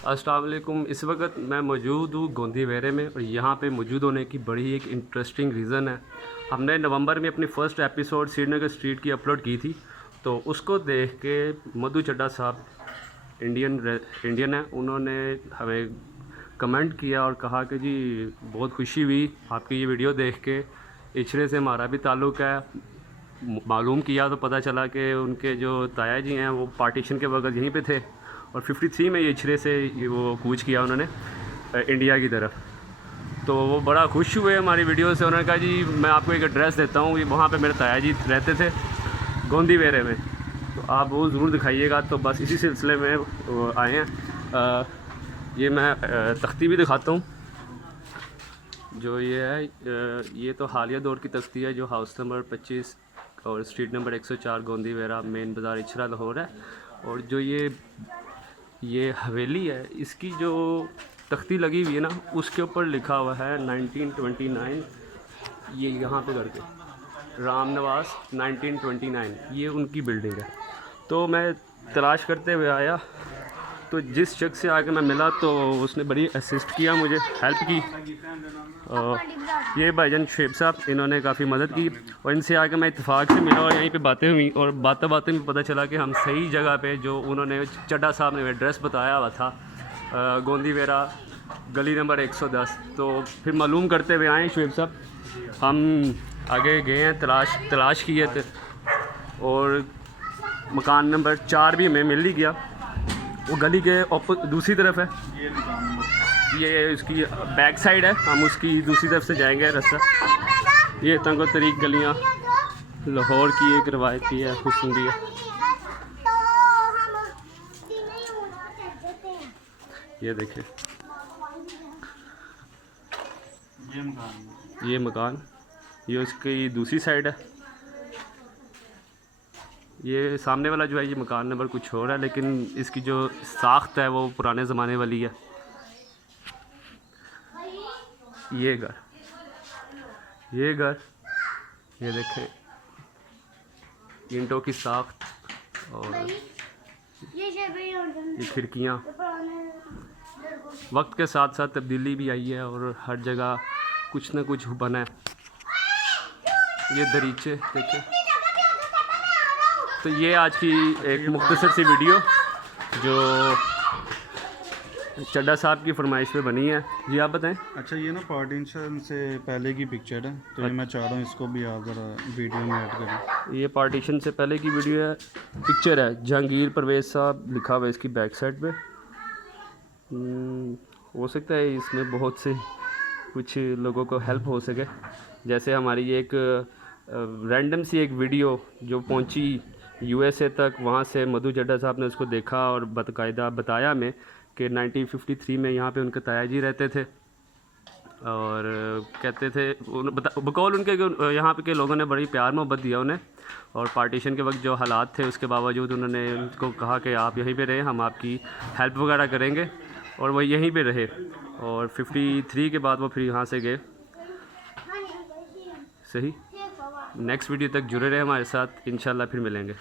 अस्सलाम वालेकुम। इस वक्त मैं मौजूद हूँ गोंदी वेरे में और यहाँ पे मौजूद होने की बड़ी एक इंटरेस्टिंग रीज़न है। हमने नवंबर में अपनी फ़र्स्ट एपिसोड श्रीनगर स्ट्रीट की अपलोड की थी, तो उसको देख के मधु चड्ढा साहब इंडियन है, उन्होंने हमें कमेंट किया और कहा कि जी बहुत खुशी हुई आपकी ये वीडियो देख के। इचरे से हमारा भी ताल्लुक़ है। मालूम किया तो पता चला कि उनके जो ताया जी हैं वो पार्टीशन के वक्त यहीं पे थे और 53 में ये इचरे से वो कूच किया उन्होंने इंडिया की तरफ। तो वो बड़ा खुश हुए हमारी वीडियो से। उन्होंने कहा जी मैं आपको एक एड्रेस देता हूँ, ये वहाँ पे मेरे ताया जी रहते थे गोंदी वेरे में, तो आप वो ज़रूर दिखाइएगा। तो बस इसी सिलसिले में वो आए हैं। ये मैं तख्ती भी दिखाता हूँ जो ये है। ये तो हालिया दौर की तख्ती है जो हाउस नंबर 25 और street number 104 Gondi vera main बाज़ार इचरा लाहौर है। और जो ये हवेली है, इसकी जो तख्ती लगी हुई है ना, उसके ऊपर लिखा हुआ है 1929। ये यहाँ पे करके राम नवास 1929, ये उनकी बिल्डिंग है। तो मैं तलाश करते हुए आया, तो जिस शख्स से आके मैं मिला तो उसने बड़ी असिस्ट किया, मुझे हेल्प की। ये भाईजान शुएब साहब, इन्होंने काफ़ी मदद की और इनसे आके मैं इत्तेफाक से मिला और यहीं पे बातें हुई और बातें में पता चला कि हम सही जगह पे, जो उन्होंने चड्ढा साहब ने एड्रेस बताया हुआ था, गोंदी वेरा गली नंबर 110। तो फिर मालूम करते हुए आए शुएब साहब, हम आगे गए हैं, तलाश किए थे और मकान नंबर 4 भी हमें मिल ही गया। वो गली के दूसरी तरफ है, ये उसकी बैक साइड है, हम उसकी दूसरी तरफ से जाएंगे रास्ता। ये तंगो तरीक गलियाँ लाहौर की एक रवायती है, हुस्न है। ये देखिए ये मकान, ये उसकी दूसरी साइड है। ये सामने वाला जो है ये मकान नंबर कुछ और है, लेकिन इसकी जो साख्त है वो पुराने ज़माने वाली है। ये घर ये देखें, ईंटों की साख्त और ये खिड़कियाँ। वक्त के साथ साथ तब्दीली भी आई है और हर जगह कुछ ना कुछ बना है। ये दरीचे देखें। तो ये आज की एक मुख्तसर सी वीडियो जो चड्ढा साहब की फरमाइश पे बनी है। जी आप बताएं। अच्छा, ये ना पार्टीशन से पहले की पिक्चर है, तो ये मैं चाह रहा हूँ इसको भी आप ज़रा वीडियो में ऐड करें। ये पार्टीशन से पहले की वीडियो है, पिक्चर है। जहांगीर परवेज़ साहब लिखा हुआ है इसकी बैक साइड पे। हो सकता है इसमें बहुत से कुछ लोगों को हेल्प हो सके। जैसे हमारी ये एक रैंडम सी एक वीडियो जो पहुंची USA तक, वहाँ से मधु चड्ढा साहब ने उसको देखा और बाकायदा बताया हमें कि 1953 में यहाँ पे उनके ताया जी रहते थे और कहते थे बकौल उनके यहाँ पे के लोगों ने बड़ी प्यार मोहब्बत दिया उन्हें। और पार्टीशन के वक्त जो हालात थे उसके बावजूद उन्होंने उनको कहा कि आप यहीं पे रहें, हम आपकी हेल्प वगैरह करेंगे, और वो यहीं पे रहे। और 53 के बाद वो फिर यहाँ से गए। सही, नेक्स्ट वीडियो तक जुड़े रहे हमारे साथ, इंशाल्लाह फिर मिलेंगे।